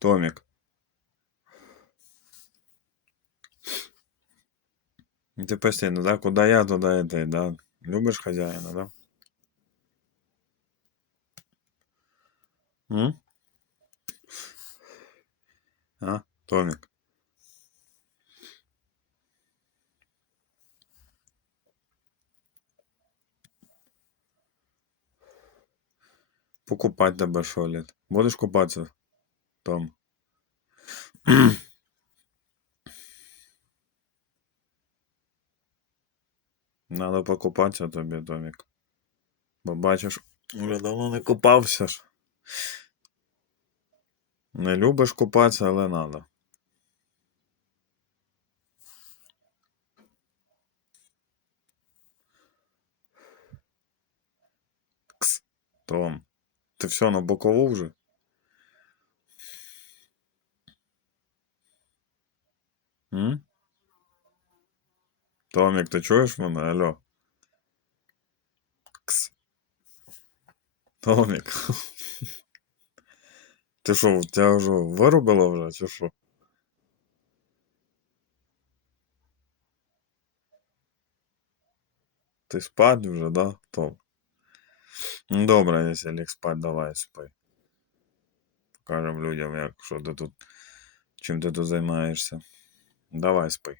Томик. Ты постійно, да? Куда я, туда и ты, да? Любишь хозяина, да? М? А, Томик. Покупать тебе що, Лід? Будеш купатися, Том? Надо покупатися тобі, Томик. Бо бачиш, вже давно не купався ж. Не любиш купатися, але надо. Кс. Том, ти все на бокову вже? М? Томик, ти чуєш мене? Алло. Кс. Томик. Ти що, тебе вже вирубило вже, чи що? Ти спать вже, да, Том? Ну, добре, якщо ліг спать, давай спи. Покажем людям, як, що ти тут, чим ти тут займаєшся. Давай спи.